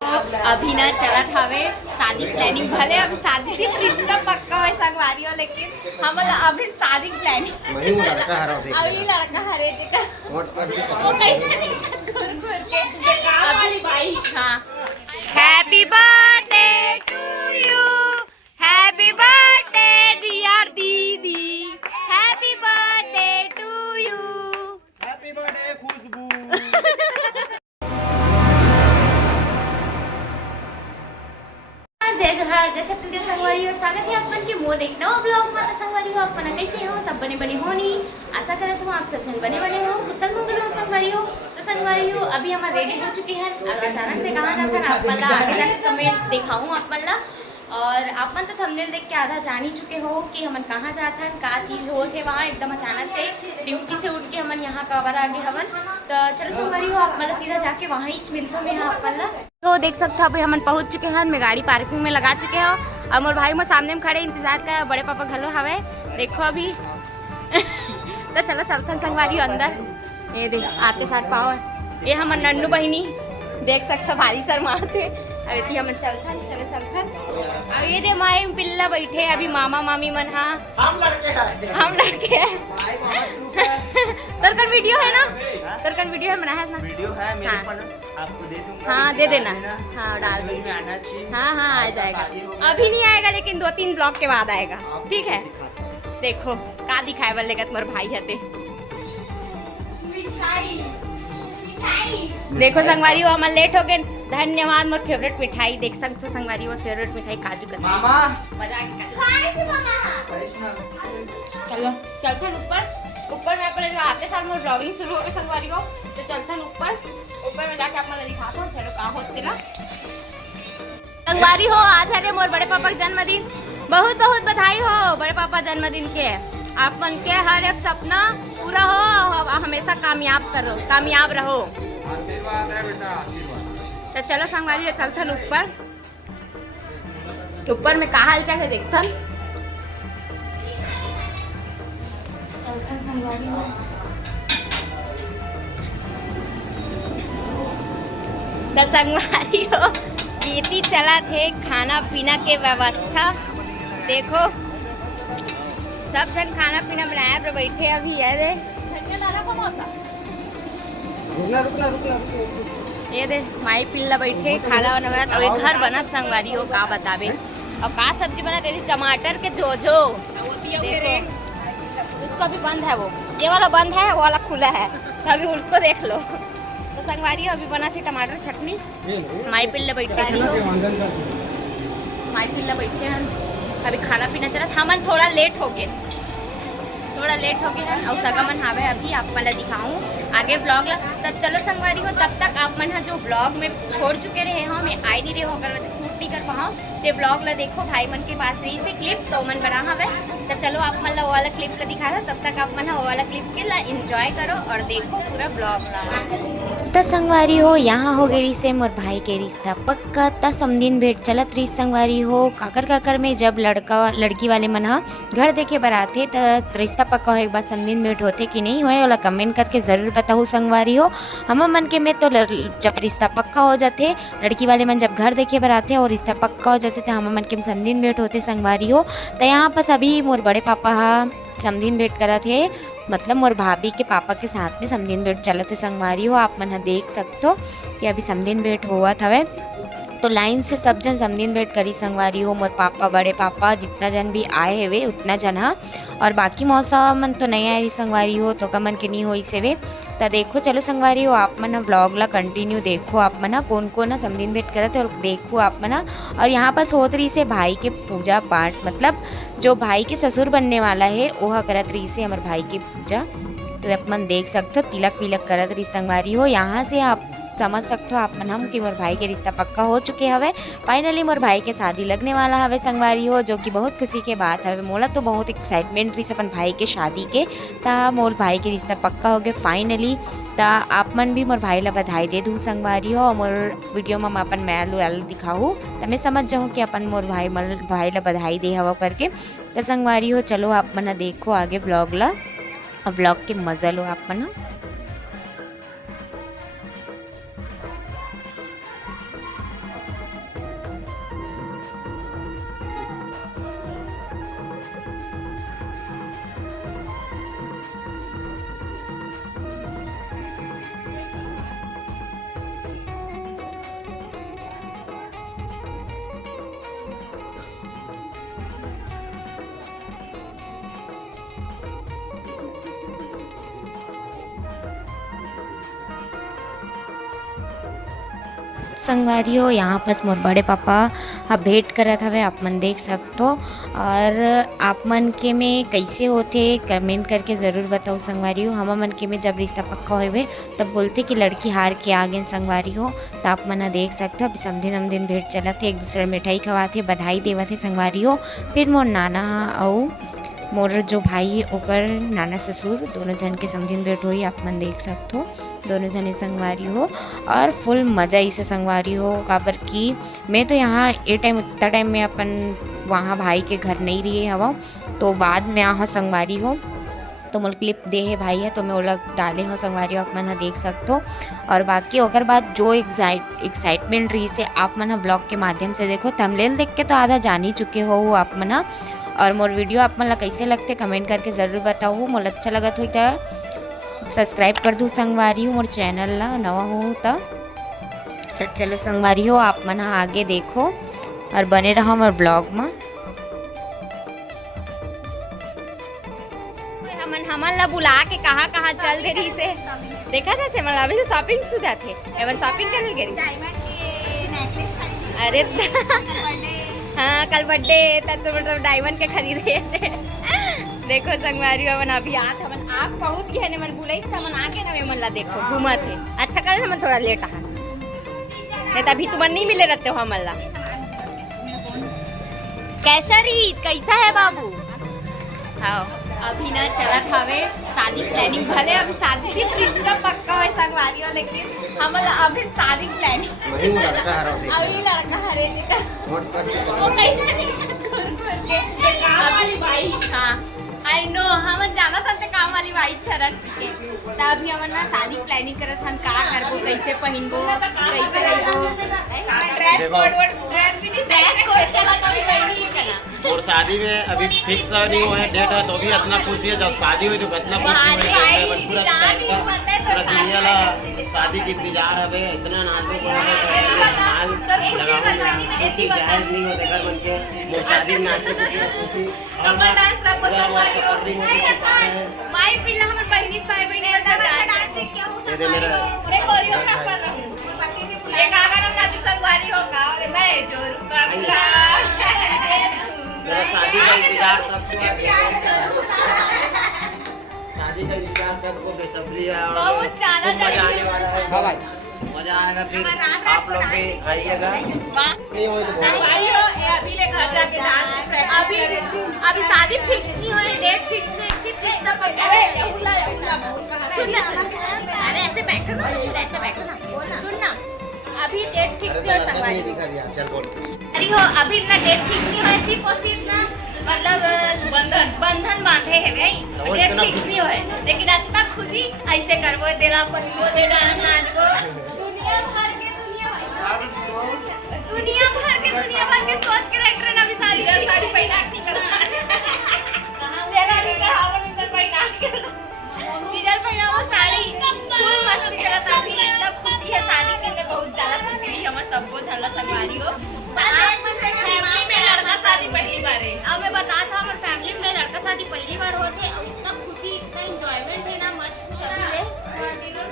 अभी ना चला था वे शादी प्लानिंग भले अभी शादी सिर्फ रिश्ता पक्का है संगवारी हो, लेकिन हम अभी शादी प्लानिंग अभी लड़का हरे जी का वो कैसे घूर के अभी भाई। हाँ, happy birthday to you, happy birthday dear didi, happy birthday to you, happy birthday Khushboo. जय जोहार, जय छत्तीसगढ़ संगवारी हो। स्वागत है अपन के मोर एक नवा ब्लॉग में। तो संगवारी हो अपन कैसे हो, सब बने बने होनी आशा करत हूँ आप सब जन बने बने हो, कुशल मंगल हो संगवारी हो। तो संगवारी हो अभी हम रेडी हो चुके हैं। अचानक से कहाँ जाता है आप मन आगे जाके कमेंट दिखाऊँ आप मन ला, और आप मन तो थंबनेल देख के आधा जान ही चुके हो कि हमन कहाँ जात हन, का चीज़ हो थे वहाँ। एकदम अचानक से ड्यूटी से उठ के हमन यहाँ कवर आगे हवन। तो चलो संगवारी हो आप मन सीधा जाके वहाँ ही मिलते मैं आप मन ला। तो देख सकते हो अभी हमन पहुँच चुके हैं, मैं गाड़ी पार्किंग में लगा चुके हो और मोर भाई में सामने में खड़े इंतजार कर, बड़े पापा घलो हवे देखो अभी। तो चलो चलते संगवारी हो अंदर। ये देख आते साथ पाओ, ये हमर नन्नू बहिनी देख सकते भारी शर्माते। अरे थी हम चलथन चले चलथन। अब ये दे माई पिल्ला बैठे अभी मामा मामी मन। हाँ हम लड़के हैं तरकन वीडियो है ना, तरकन वीडियो है बनाया है ना, वीडियो है मेरे पर आपको दे दूंगा। हाँ दे देना, हाँ डाल दे। आना चाहिए। हाँ हाँ आ जाएगा, अभी नहीं आएगा लेकिन 2-3 ब्लॉग के बाद आएगा, ठीक है। देखो का दिखाए वाले का तुम्हारे भाई हते। देखो संगवारी हो हमारे लेट हो गए। धन्यवाद, मोर फेवरेट मिठाई देख सकते हो संगवारी हो, फेवरेट मिठाई काजू कतली। मामा मजाक चलो चलते ऊपर में अपने आते साल मोर ब्लॉगिंग शुरू हो गई संगवारी हो। तो चलते ऊपर में जाके अपना दिखाता हूँ चलो कहाँ होते ना। संगवारी हो आज है मोर बड़े पापा का जन्मदिन, बहुत बहुत बधाई हो बड़े पापा जन्मदिन के। आप मन के हर एक सपना पूरा हो, हमेशा कामयाब रहो। आशीर्वाद है बेटा, आशीर्वाद। तो चलो संगवारी हो चलथन ऊपर में कहा हाल चाल है देखथन। चलथन संगवारी हो। तो संगवारी हो गीती चला थे खाना पीना के व्यवस्था। देखो सब जन खाना पीना बनाया पर बैठे अभी है रे। ये दे माई पिल्ला बैठे खाना वाना बना। तो घर बना संगवारी हो का बतावे, और का सब्जी बना दे टमाटर के जो देखो उसको अभी बंद है, वो ये वाला बंद है, वो वाला खुला है, तो अभी उसको देख लो। तो संगवारी अभी बना थी टमाटर चटनी। माई पिल्ला बैठे हैं अभी खाना पीना चला। हमन थोड़ा लेट हो गए हैं और सगा मन हावे अभी आप मन दिखाऊँ आगे ब्लॉग ला। तब चलो संगवारी हो तब तक आप मन जो ब्लॉग में छोड़ चुके रहे हो, मैं आई नहीं रहे हो अगर शूट नहीं कर पाऊँ तो ब्लॉग ला देखो भाई मन के पास रही से क्लिप तो मन बना हवे। तो चलो आप मन ला वो वाला क्लिप ला दिखा था, तब तक आप मन वो वाला क्लिप के ला एंजॉय करो और देखो पूरा ब्लॉग ला। तो संगवारी हो यहाँ हो गई से मोर भाई के रिश्ता पक्का। त समदिन भेंट चलत रही संगवारी हो। काकर में जब लड़का लड़की वाले मन घर देखे बर आते तो रिश्ता पक्का हो एक बार समदिन भेंट होते कि नहीं होए वाला कमेंट करके ज़रूर बताओ संगवारी हो। हम मन के में तो जब रिश्ता पक्का हो जाते, लड़की वाले मन जब घर देखे बर आते और रिश्ता पक्का हो जाते तो हम मन के समदिन भेंट होते संगवारी हो। तो यहाँ पर अभी मोर बड़े पापा समदिन भेंट करा थे, मतलब मोर भाभी के पापा के साथ में समदिन भेंट चलते संगवारी हो। आप मन देख सकते हो कि अभी समदिन भेंट हुआ था, तो लाइन से सब जन समदिन भेंट करी संगवारी हो। मोर पापा बड़े पापा जितना जन भी आए हुए उतना जन और बाकी मौसम मन तो नहीं आए संगवारी हो, तो कमन के नहीं हो से वे। तो देखो चलो संगवारी हो आप मन व्लॉग ला कंटिन्यू देखो, आप मन कौन कौन समदिन भेंट करते और देखो आप मन। और यहाँ पर होत रही से भाई के पूजा पाठ, मतलब जो भाई के ससुर बनने वाला है वह करत रही से हमारे भाई की पूजा। तो आप मन देख सकते हो तिलक विलक करत रही संगवारी हो। यहाँ से आप समझ सकते हो आप मन हम कि मोर भाई के रिश्ता पक्का हो चुके हवे। फाइनली मोर भाई के शादी लगने वाला हवे संगवारी हो, जो कि बहुत खुशी के बात हवे। मोला तो बहुत एक्साइटमेंट रही अपन भाई के शादी के, ता मोर भाई के रिश्ता पक्का हो गए फाइनली। ता आप मन भी मोर भाई ला बधाई दे दूँ संगवारी हो। और मोर वीडियो में मैं अपन मैल उल दिखाऊँ तो मैं समझ जाऊँ कि अपन मोर भाई ला बधाई दे हवा करके। तो संगवारी हो चलो आप मन देखो आगे ब्लॉग ला, और ब्लॉग के मजा लो आप मन। संगवारी हो यहाँ पास मोर बड़े पापा भेंट करत हवे, आप मन देख सकते हो। और आप मन के में कैसे होते कमेंट करके ज़रूर बताओ संगवारी हो। हम मन के में जब रिश्ता पक्का होवे तब बोलते कि लड़की हार के आ गए संगवारी हो। तो आप मन देख सकते हो अभी समधिन भेंट चलत थे, एक दूसरे मिठाई खवाते बधाई देवत थे संगवारी हो। फिर मोर नाना और मोर जो भाई ओकर नाना ससुर दोनों जन के समधिन भेंट हुई, आप मन देख सकते हो दोनों जने संगवारी हो। और फुल मज़ा इसे संगवारी हो काबर कि मैं तो यहाँ ये टाइम उतना टाइम में अपन वहाँ भाई के घर नहीं रही हवा, तो बाद में यहाँ संगवारी हो तो मोल क्लिप दे है भाई है तो मैं वो लोग डाले हो संगवारी हो, आप मन देख सकते हो। और बाकी ओकर बाद जो एक्साइटमेंट रही से आप मन ब्लॉग के माध्यम से देखो, थंबनेल देख के तो आधा जान ही चुके हो आप मन। और मोर वीडियो आप मन ला कैसे लगते कमेंट करके ज़रूर बताओ। मोल अच्छा लगत हुई तो सब्सक्राइब कर दूँ संगवारी हो मोर चैनल ला, नवा हो तो चलो संगवारी हो आप मन आगे देखो और बने रहो मोर ब्लॉग में। हमन ला बुला के कहाँ कहाँ चल दे रही से देखा था से मतलब अभी तो शॉपिंग सु जाते एवं शॉपिंग कर गई। अरे हाँ कल बर्थडे तब तो मतलब डायमंड के खरीदे थे। देखो संगवारी हो मन अभी आत हमन आप पहुंच गए मन बुलाई था मन आके ना मन ला देखो घूमा थे। अच्छा करे हमन थोड़ा लेट आ नहीं तो अभी तुमन नहीं मिले रहते हो हमन ला। कैसा रीत कैसा है बाबू? हाँ अभी ना चलत हवे शादी प्लानिंग, भले अभी शादी सिर्फ रिश्ता पक्का है संगवारी हो, लेकिन हम अभी शादी प्लानिंग अभी लड़का हरे निका वो कैसे भाई। हाँ आई नो हम जाना था काम वाली वाइट शरत के तब अभी हमन ना शादी प्लानिंग करत हन का करबो कैसे पहनबो कैसे रहिबो ड्रेस भी नहीं ड्रेस कोड चला कभी नहीं करना। और शादी में अभी फिक्स नहीं हुआ है डेट है तो भी इतना खुशी है, जब शादी हुई तो इतना खुशी है पूरा दुनिया ला शादी की इंतजार है इतना नाचो खुशी जायज नहीं होते घर बन के शादी नाचे खुशी माई पिल्ला हमर बहिनी भाई बहिनी का डांस क्या हो सकता है मैं कोरियोग्राफर रहूं ये गाना ना शादी संगवारी होगा और मैं जोरू का पिल्ला मेरा शादी का इंतजार सबको शादी का इंतजार सबको बेसब्री है और बहुत ज्यादा मजा आने वाला है। हां भाई मजा आएगा, फिर आप लोग भी आइएगा। अभी ले घर जाके डांस अभी शादी फिक्स नहीं हुई, डेट फिक्स नहीं थी, फिक्स तक सुनना अरे ऐसे बैठो ना सुनना अभी डेट फिक्स नहीं हो संगवारी अरे हो अभी ना डेट फिक्स नहीं हो सिर्फ और सिर्फ ना मतलब बंधन बांधे है भाई डेट फिक्स नहीं होए, लेकिन इतना खुशी ऐसे करबो देला पहिलो देला नाचबो दुनिया भर के सोच के रख रहे ना अभी साड़ी पहना के लेगा नहीं कहावत इधर पहना वो साड़ी फुल मस्ती करता अभी इतना खुशी है शादी के लिए बहुत ज्यादा खुशी हमर सबको झल्ला संगवारी हो। फैमिली में लड़का शादी पहली बार है, अब मैं बता था हमारे फैमिली में लड़का शादी पहली बार होते इतना खुशी इतना एंजॉयमेंट है ना मत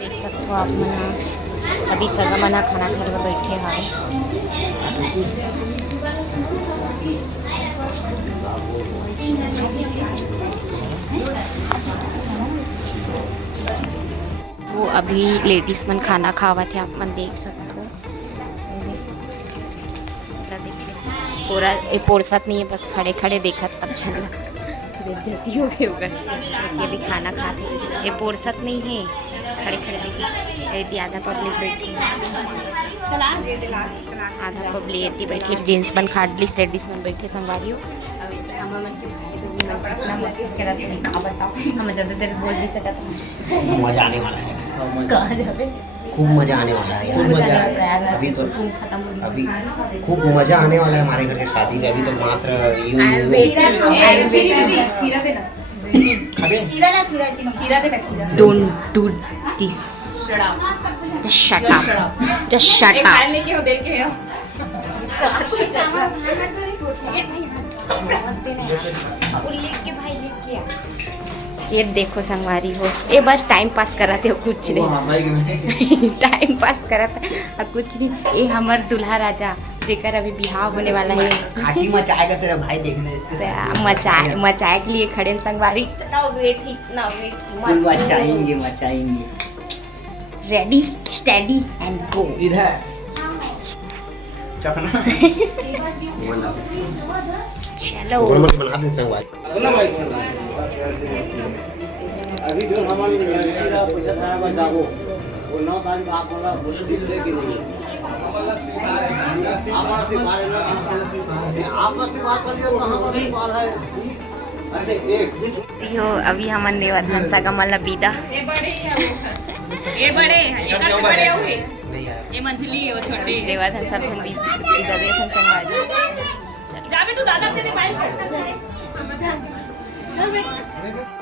देख सकते हो आप मना अभी सगा मना खाना खा के बैठे वो अभी लेडीज मन खाना खावा थे, आप मन देख सकते हो पूरा पोरसत नहीं है, बस खड़े खड़े देखा तब चलना बेइज्जती हो गई होगा। ये भी खाना खाते ये पोरसत नहीं है, खड़े खड़े देखिए आधा पब्लिक बैठी आधा पब्लिक बैठी जींस बन खाटली लेडीज मन बैठे संगवारी हो। हम ज़्यादा देर बोल नहीं सकते, मजा आने वाला है, कहाँ जावे खूब मजा आने वाला है, खूब मजा अभी तो अभी खूब मजा आने वाला है हमारे घर के शादी में। अभी तो मात्र Don't do this. Just shut up. Just shut up. ये देखो संगवारी हो, ये बस टाइम पास करा थे, कुछ नहीं। टाइम पास करा था और कुछ नहीं। ये हमार दुल्हा राजा जेकर अभी बिहार होने वाला है, खाटी मचाएगा तेरा भाई देखने। मचाए के लिए खड़े संगवारी। इतना वेट मचाएंगे। Ready steady and go. इधर चलो अभी जो हमारी वो 9 तारीख आप वाला बुलेटिन लेके नहीं यो अभी हमन देवधन सगमल बीदा ये बड़े हुए ये मंझली हो छोटे देवधन सब बीदा देवधन संगवारी। जा बेटू दादा तेरे माइक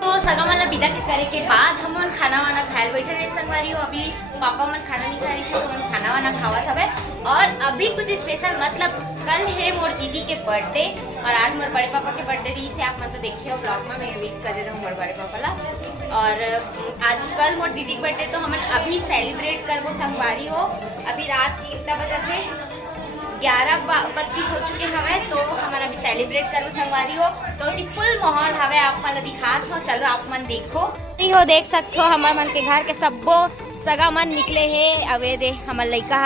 तो सगा वाला विदा के करे के बाद हम खाना वाना खाए बैठे रहे संगवारी हो। अभी पापा मन खाना नहीं खा रही थी तो हम खाना वाना खावत हवे। और अभी कुछ स्पेशल मतलब कल है मोर दीदी के बर्थडे और आज मोर बड़े पापा के बर्थडे रही से आप मतलब देखिए हो ब्लॉग में मैं विश कर रही हूँ मोर बड़े पापा ला। और आज कल मोर दीदी के बर्थडे तो हम अभी सेलिब्रेट करबो संगवारी हो। अभी रात के कितना बजे थे 11:32 हो चुके हमें तो हमारा अभी सेलिब्रेट करो संगवारी हो। तो फुल माहौल हवे आप मन दिखात हो। चलो आप मन देखो हो देख सकते हो हमारे मन के घर के सबो सगा मन निकले है। अवे दे हमार लड़का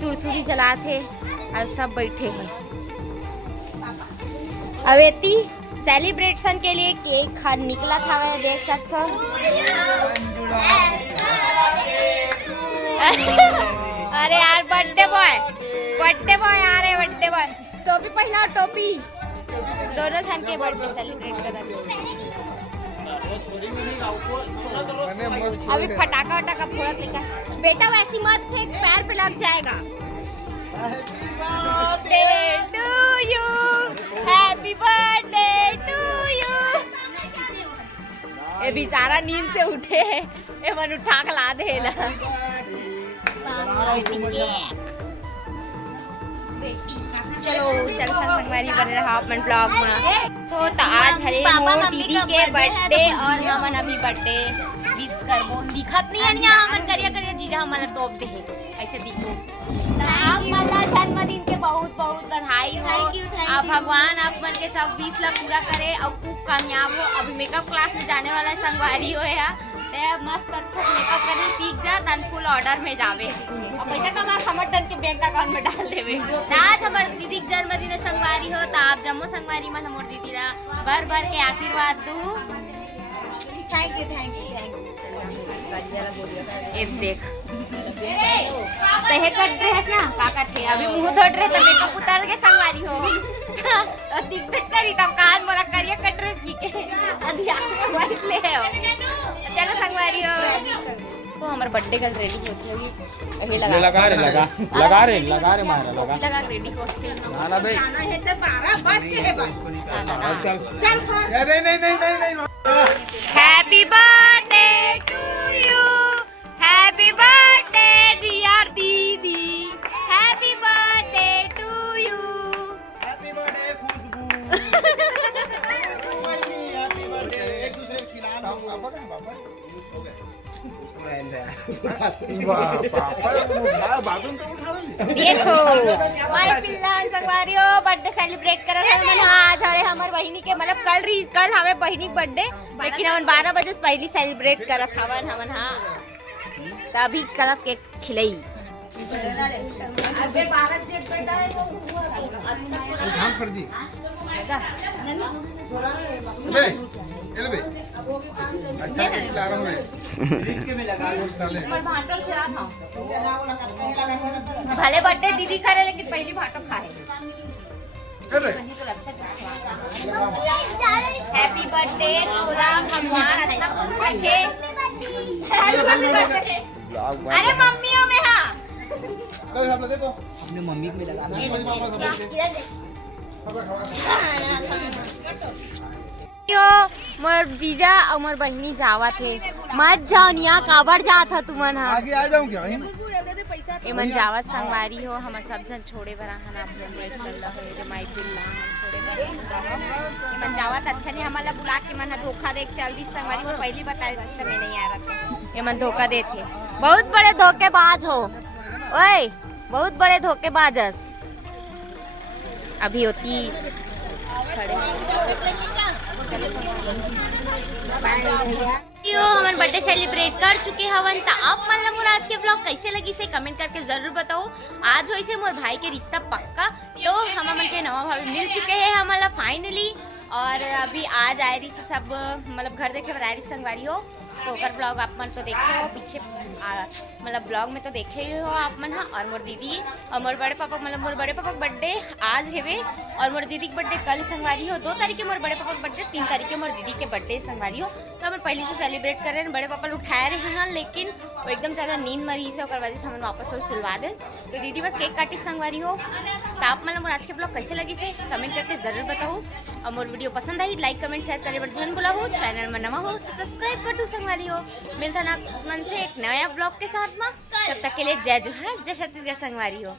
सुरसुरी जलात है और सब बैठे हैं। अवेती सेलिब्रेशन के लिए केक निकला था वे देख सकते हो। अरे यार बर्थडे बॉय आ रहे बर्थडे बॉय। टोपी पहना टोपी। दोनों सन के बर्थडे सेलिब्रेट कर अभी फटाका वटाका फोड़त निकल। बेटा वैसी मत फेंक पैर पे लग जाएगा। Happy birthday to you. ये बेचारा नींद से उठे है, ये मन उठा के ला देला। चलो चलता संगवारी बने रहा अपन ब्लॉग में। तो आज हरे मोर दीदी के बर्थडे और हमन अभी बर्थडे विश करबो। दिखत नहीं है हमन करिया जीजा हमन तोप दे ऐसे दिखो। आप मला जन्मदिन के बहुत बहुत बधाई हो। आप भगवान आप मन के सब विश ला पूरा करे और खूब कामयाब हो। अभी मेकअप क्लास में जाने वाला संगवारी हो या मस्त मेकअप करे सीख जा तन फुल ऑर्डर में जावे और पैसा कमा हमर तन के बैंक अकाउंट में डाल देवे। आज हमर दीदी के जन्मदिन संगवारी हो तो आप जम्मू संगवारी मन हमर दीदी ला भर भर के आशीर्वाद दू। Thank you. ये देख तहे कट ड्रेस ना काका थे अभी मुंह धोट रहे तो मेकअप उतार के संगवारी हो तो दिक्कत करी तब काज मोला करिया कट ड्रेस की के अधिया वाइट ले हो। चलो संगवारी हो तो हमार बर्थडे कल रेडी होती है। अभी लगा रे मारा लगा रेडी हो ना भाई जाना है तो 12 बज के है बस चल नहीं happy birthday to you. Happy birthday dear didi. Happy birthday to you. Happy birthday Khushboo. Happy birthday एक दूसरे को खिलाना हम पापा हो गए। देखो माय पिल्ला संगवारी हो बर्थडे सेलिब्रेट कर रहे हैं आज। अरे हमार बहिनी के मतलब कल हमें बहिनी बर्थडे लेकिन हम 12 बजे से पहले सेलिब्रेट करत हवन हमन। हाँ तो अभी कल केक खिलाई। अबे 12 चेक बेटा है वो काम कर दी ले अच्छा ला रहा हूं मैं भाटल खिला था भले बर्थडे दीदी करे लेकिन पहली भाटल खाए। हैप्पी बर्थडे भगवान इतना खुश रखे। अरे मम्मियों में हाँ देखो अपने मम्मी में लगा मोर जीजा और मोर बहनी जावा थे। मत जाओ यहाँ काबर जात था तुमन हा। आगे आ जाऊं क्या? एमन जावत संगवारी हो, हम सब जन छोड़े बरा हन आप लोग वेट कर लो है रे माई बिल्ला छोड़े बरा एमन जावत अच्छा नहीं हमारा बुला के मन धोखा देख चल दी संगवारी हो। पहली बता तो मैं नहीं आ रहा एमन धोखा दे थे। बहुत बड़े धोखेबाज हो ओए, बहुत बड़े धोखेबाजस। अभी होती खड़े हमन बर्थडे सेलिब्रेट कर चुके हवन। तो आप मन ला मोर आज के ब्लॉग कैसे लगी से कमेंट करके जरूर बताओ। आज हो से मोर भाई के रिश्ता पक्का, तो हम मन के नवा भाभी मिल चुके हैं हमारा फाइनली। और अभी आज आए रही से सब मतलब घर देखे पर आए रही संगवारी हो। तो ओकर ब्लॉग आप मन तो देखे हो पीछे मतलब ब्लॉग में तो देखे ही हो आप मन। और मोर दीदी और मोर बड़े पापा मतलब मोर बड़े पापा बर्थडे आज हेवे और मोर दीदी के बर्थडे कल संगवारी हो। 2 तारीख के मोर बड़े पापा के बर्थडे, 3 तारीख के मोर दीदी के बर्थडे संगवारी हो। तो हम पहले से सेलिब्रेट कर रहे हैं। बड़े पापा उठाए रहे हैं लेकिन वो एकदम ज़्यादा नींद मरी से वजह से हम वापस और सुलवा दें। तो दीदी बस केक काटी संगवारी हो। तो आप मतलब मोर आज के ब्लॉग कैसे लगी से कमेंट करके जरूर बताओ। और मोर वीडियो पसंद आई लाइक कमेंट शेयर करे बड़ जन बोला हो। चैनल में नवा हो तो सब्सक्राइब कर दो संगवारी हो। मिलता ना मन से एक नया ब्लॉग के साथ में, तब तक के लिए जय जोहार, जय छत्तीसगढ़ संगवारी हो।